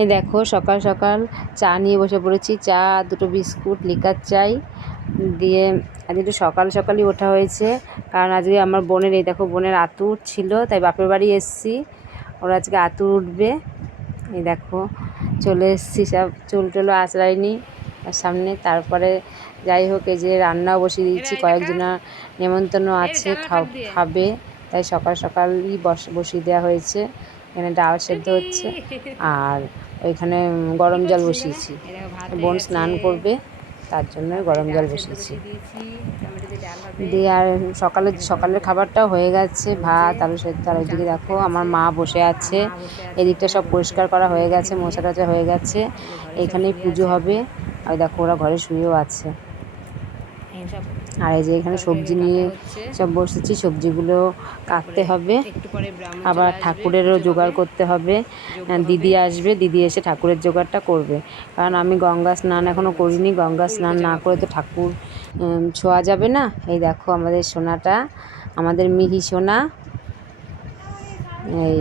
এই দেখো সকাল সকাল চা নিয়ে বসে পড়েছি। চা, দুটো বিস্কুট, লিকার চাই দিয়ে আজ একটু সকাল সকালই ওঠা হয়েছে, কারণ আজকে আমার বোনের, এই দেখো বোনের আতুর ছিল, তাই বাপের বাড়ি এসেছি। ওরা আজকে আতুর উঠবে। এই দেখো চলে এসেছি, সব চুল টুলো আঁচড়াইনি তার সামনে। তারপরে যাই হোক, এই যে রান্নাও বসিয়ে দিয়েছি, কয়েকজনা নেমন্তন্ন আছে, খাবে, তাই সকাল সকালই বসিয়ে দেওয়া হয়েছে। এখানে ডাল সেদ্ধ হচ্ছে আর ওইখানে গরম জল বসিয়েছি। বোন স্নান করবে, তার জন্য গরম জল বসিয়েছি। দিয়ে আর সকালের খাবারটাও হয়ে গেছে, ভাত, আলু সেদ্ধ। আর ওইদিকে দেখো আমার মা বসে আছে। এদিকটা সব পরিষ্কার করা হয়ে গেছে, মোছা টোছা হয়ে গেছে। এইখানেই পুজো হবে। আর দেখো ওরা ঘরে শুয়েও আছে। আর এই যে এখানে সবজি নিয়ে সব বসেছি, সবজিগুলো কাটতে হবে, আবার ঠাকুরেরও জোগাড় করতে হবে। দিদি আসবে, দিদি এসে ঠাকুরের জোগাড়টা করবে, কারণ আমি গঙ্গা স্নান এখনও করিনি। গঙ্গা স্নান না করে তো ঠাকুর ছোঁয়া যাবে না। এই দেখো আমাদের সোনাটা, আমাদের মিহি সোনা, এই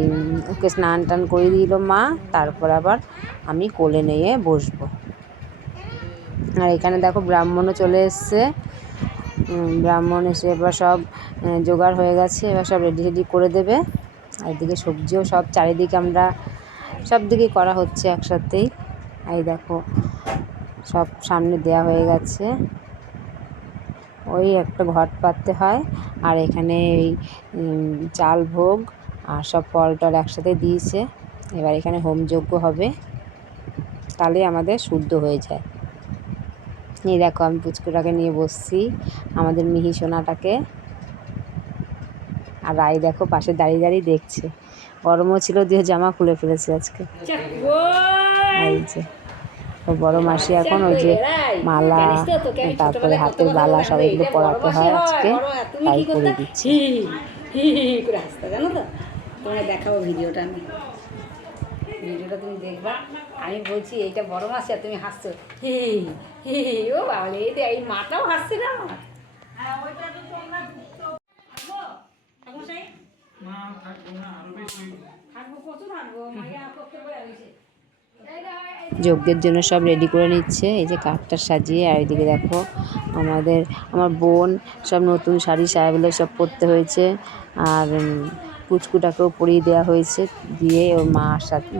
ওকে স্নান টান করে দিল মা, তারপর আবার আমি কোলে নিয়ে বসবো। আর এখানে দেখো ব্রাহ্মণও চলে এসছে। ব্রাহ্মণ এসে এবার সব জোগাড় হয়ে গেছে, এবার সব রেডি করে দেবে। আর এদিকে সবজিও সব চারিদিকে আমরা সব দিকেই করা হচ্ছে একসাথেই। এই দেখো সব সামনে দেয়া হয়ে গেছে। ওই একটা ঘট পাততে হয়, আর এখানে এই চাল ভোগ আর সব ফল টল একসাথে দিয়েছে। এবার এখানে হোমযজ্ঞ হবে, তাহলে আমাদের শুদ্ধ হয়ে যায়। এই দেখো আমি পুচকুটাকে নিয়ে বসছি, আমাদের মিহি সোনাটাকে। আর রাই দেখো পাশে দাঁড়িয়ে দাঁড়িয়ে দেখছে। গরমও ছিল, দিয়ে জামা খুলে ফেলেছে আজকে। এই যে ও বড় মাসি এখন ওই যে মালা, তারপরে হাতের বালা, সব এগুলো পরাতে হয় আজকে, তাই করে দিচ্ছি। জানো তো, তোমায় দেখাবো ভিডিওটা, তুমি দেখবা। আমি বলছি এইটা বড় মাসি, আর তুমি হাসছো, হি হি হি। ও বাবা, এই মাটাও হাসছে না আমার। যজ্ঞের জন্য সব রেডি করে নিচ্ছে, এই যে কাঠটা সাজিয়ে। আর এদিকে দেখো আমার বোন সব নতুন শাড়ি সায়াগুলো সব পরতে হয়েছে, আর পুচকুটাকেও পরিয়ে দেওয়া হয়েছে। দিয়ে ওর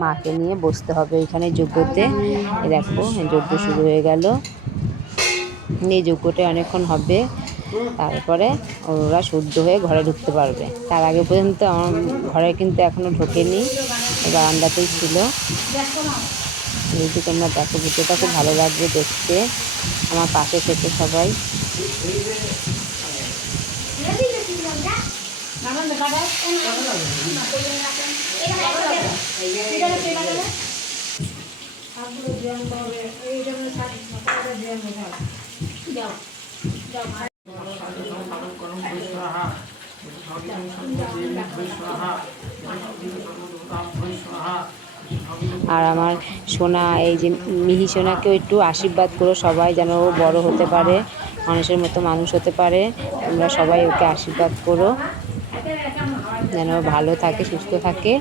মাকে নিয়ে বসতে হবে এখানে যজ্ঞতে। দেখো যজ্ঞ শুরু হয়ে গেল। এই যজ্ঞটা অনেকক্ষণ হবে, তারপরে ওরা শুদ্ধ হয়ে ঘরে ঢুকতে পারবে। তার আগে পর্যন্ত আমার ঘরে কিন্তু এখনও ঢোকেনি, বারান্দাতেই ছিল। এই যে তোমরা দেখো, ভিডিওটা খুব ভালো লাগবে দেখতে, আমার পাশে থেকে সবাই। আর আমার সোনা, এই যে মিহি সোনাকেও একটু আশীর্বাদ করো সবাই, যেন ও বড় হতে পারে, মানুষের মতো মানুষ হতে পারে। তোমরা সবাই ওকে আশীর্বাদ করো, যেন ও ভালো থাকে, সুস্থ থাকে।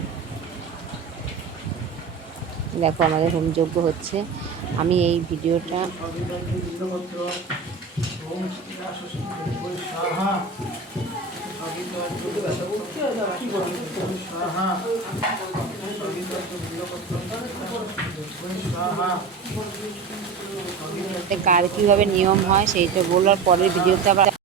দেখো আমাদের হোমযজ্ঞ হচ্ছে। আমি এই ভিডিওটা কার কীভাবে নিয়ম হয় সেইটা বলার পরের ভিডিওতে আবার